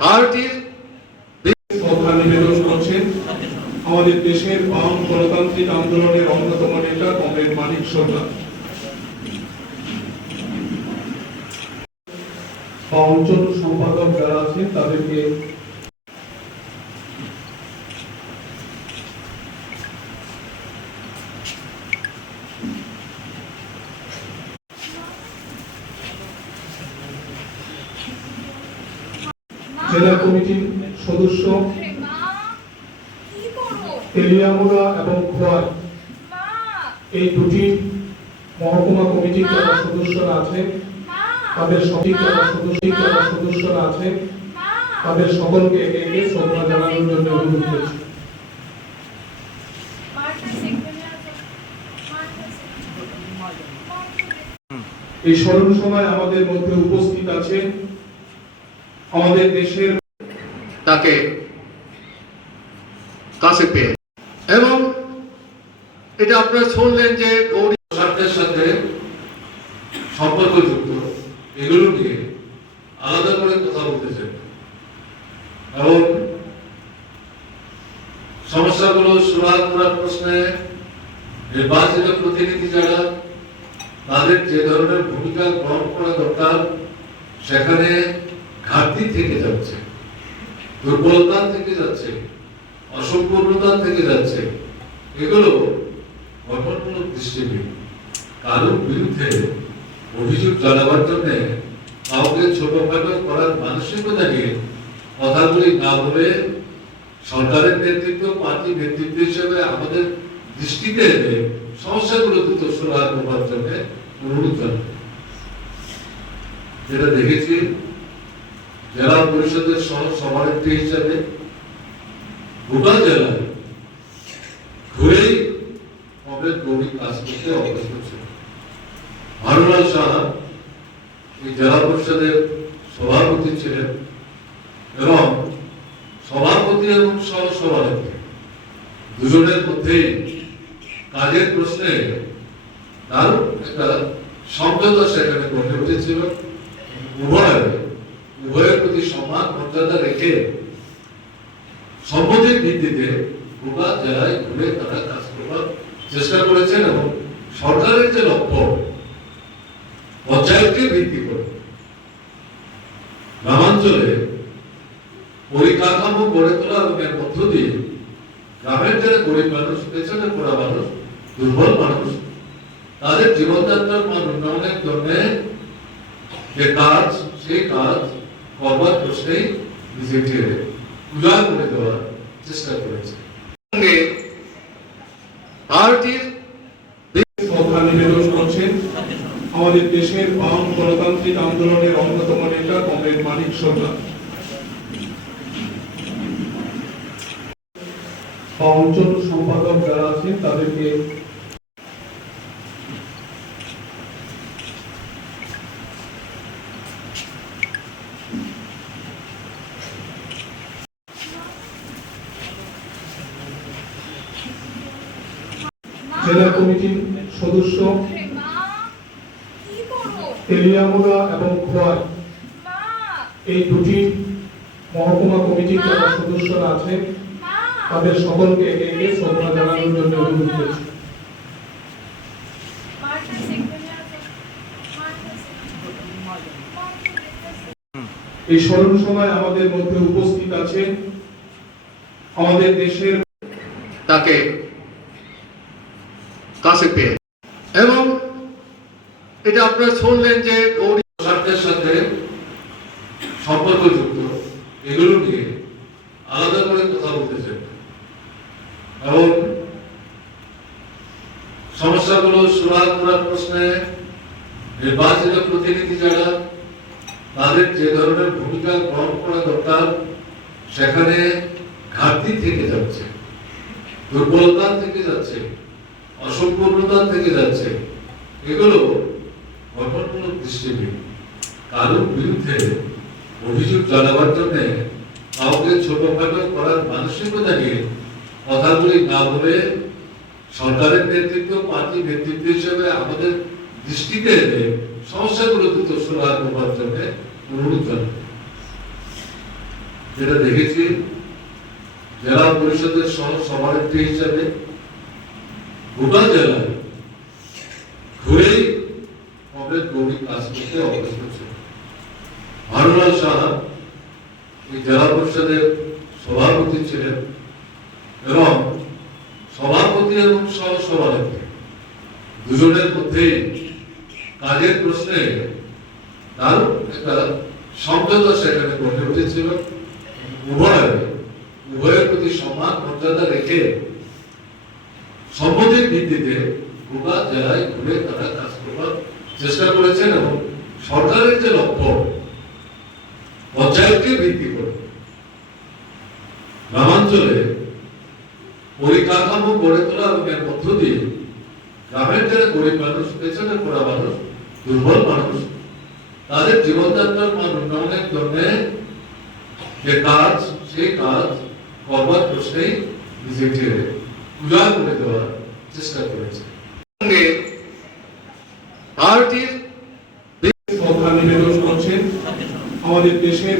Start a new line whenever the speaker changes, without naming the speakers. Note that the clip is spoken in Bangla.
পার্টির
শ্রদ্ধা নিবেদন করছেন, আমাদের দেশের বাম গণতান্ত্রিক আন্দোলনের অন্যতম নেতা কমরেড মানিক সরকার। অঞ্চল সম্পাদক যারা আছেন, তাদেরকে জেলা কমিটির সদস্য তেলিয়ামুড়া এবং খোয়াই এই দুটি মহকুমা কমিটির যারা সদস্যরা আছেন
মা
তাদের সঠিক যারা সদস্য, যারা সদস্যরা আছেন
মা
তাদের সকলকে একে শ্রদ্ধা জানানোর জন্য অনুরোধ করছি।
আছে
এই স্মরণ সভায় আমাদের মধ্যে উপস্থিত আছেন আমাদের দেশের
তাকে কাছে পেয়ে। এবং এটা আপনারা শুনলেন যে গৌরী
স্বার্থের সাথে সম্পর্কযুক্ত এগুলো নিয়ে আলাদা করে কথা বলতে এবং সমস্যাগুলো সুরাহ করার প্রশ্নে নির্বাচিত প্রতিনিধি যারা, তাদের যে ধরনের ভূমিকা গ্রহণ করা দরকার, সেখানে ঘাটতি থেকে যাচ্ছে, দুর্বলতা থেকে যাচ্ছে, অসম্পূর্ণতা থেকে যাচ্ছে, এগুলো গঠনমূলক দৃষ্টিভঙ্গি। কারোর বিরুদ্ধে অভিযোগ জানাবার জন্য কাউকে ছোট খাটো করার মানসিকতা নিয়ে কথাগুলি না বলে সরকারের নেতৃত্ব পার্টি নেতৃত্ব হিসেবে আমাদের দৃষ্টিতে এনে সমস্যাগুলো দ্রুত সুরাহা করবার জন্য অনুরোধ জানাই। যেটা দেখেছি জেলা পরিষদের সভানেত্রী হিসাবে গোটা জেলায় ঘুরেই কংগ্রেস গৌরী কাজ করতে অভ্যস্ত ছিল ভানুলাল সাহা এই জেলা পরিষদের সভাপতি ছিলেন এবং সভাপতি এবং সহ সভাপতি দুজনের মধ্যেই কাজের প্রশ্নে দারুণ একটা সমঝোতা সেখানে গড়ে উঠেছিল। উভয় উভয়ের প্রতি সম্মান মর্যাদা রেখে সম্মতির ভিত্তিতে গোটা জেলায় ঘুরে তারা কাজ করবার চেষ্টা করেছেন এবং সরকারের যে লক্ষ্য, পঞ্চায়েতকে ভিত্তি করে গ্রামাঞ্চলে পরিকাঠামো গড়ে তোলা এবং এর মধ্য দিয়ে গ্রামের যারা গরিব মানুষ, পেছনে পড়া মানুষ, দুর্বল মানুষ, তাদের জীবনযাত্রার মান উন্নয়নের জন্য যে কাজ, সেই কাজ করবার প্রশ্নেই নিজেকে উজাড় করে দেওয়ার চেষ্টা করেছে।
সঙ্গে পার্টির
নিবেদন করছেন, আমাদের দেশের গণতান্ত্রিক আন্দোলনের অন্যতম নেতা কমরেড মানিক সরকার অঞ্চল সম্পাদক যারা আছেন, তাদেরকে জেলা কমিটির সদস্য তেলিয়ামুড়া এবং খোয়াই এই দুটি মহকুমা কমিটির যারা সদস্যরা আছেন
মা
তাদের সকলকে একে শ্রদ্ধা জানানোর জন্য অনুরোধ করছি।
আছে
এই স্মরণ সভায় আমাদের মধ্যে উপস্থিত আছে আমাদের দেশের
তাকে কাছে পেয়ে। এবং এটা আপনারা শুনলেন যে গৌরী
স্বার্থের সাথে সম্পর্কযুক্ত, এগুলো নিয়ে আলাদা করে কথা বলতে চাই এবং সমস্যাগুলো সুরাহ করার প্রশ্নে নির্বাচিত প্রতিনিধি যারা, তাদের যে ধরনের ভূমিকা গ্রহণ করা দরকার, সেখানে ঘাটতি থেকে যাচ্ছে, দুর্বলতা থেকে যাচ্ছে। অসম্পূর্ণতা থেকে যাচ্ছে। এগুলো গঠনমূলক দৃষ্টিভঙ্গি। কারোর বিরুদ্ধে অভিযোগ জানাবার জন্য কাউকে ছোট খাটো করার মানসিকতা নিয়ে কথাগুলি না বলে সরকারের নেতৃত্ব, পার্টি নেতৃত্ব হিসেবে আমাদের দৃষ্টিতে এনে সমস্যাগুলো দ্রুত সুরাহা করবার জন্য অনুরোধ যেটা দেখেছি, জেলা পরিষদের সহ সভানেত্রী হিসাবে গোটা জেলায় ঘুরেই কংগ্রেস গৌরী কাজ করতে অভ্যস্ত ছিল ভানুলাল সাহা এই জেলা পরিষদের সভাপতি ছিলেন এবং সভাপতি এবং সহ সভানেত্রী দুজনের মধ্যেই কাজের প্রশ্নে দারুণ একটা সমঝোতা সেখানে গড়ে উঠেছিল। উভয় উভয়ের প্রতি সম্মান, মর্যাদা রেখে সম্মতির ভিত্তিতে গোটা জেলায় ঘুরে তারা কাজ করবার চেষ্টা করেছেন এবং সরকারের যে লক্ষ্য, পঞ্চায়েতকে ভিত্তি করে গ্রামাঞ্চলে পরিকাঠামো গড়ে তোলা এবং এর মধ্য দিয়ে গ্রামের যারা গরিব মানুষ, পেছনে পড়া মানুষ, দুর্বল মানুষ, তাদের জীবনযাত্রার মান উন্নয়নের জন্য যে কাজ, সেই কাজ করবার প্রশ্নেই নিজেকে উজাড় করে দেওয়ার চেষ্টা করেছে।
সঙ্গে পার্টির
নিবেদন করছেন আমাদের দেশের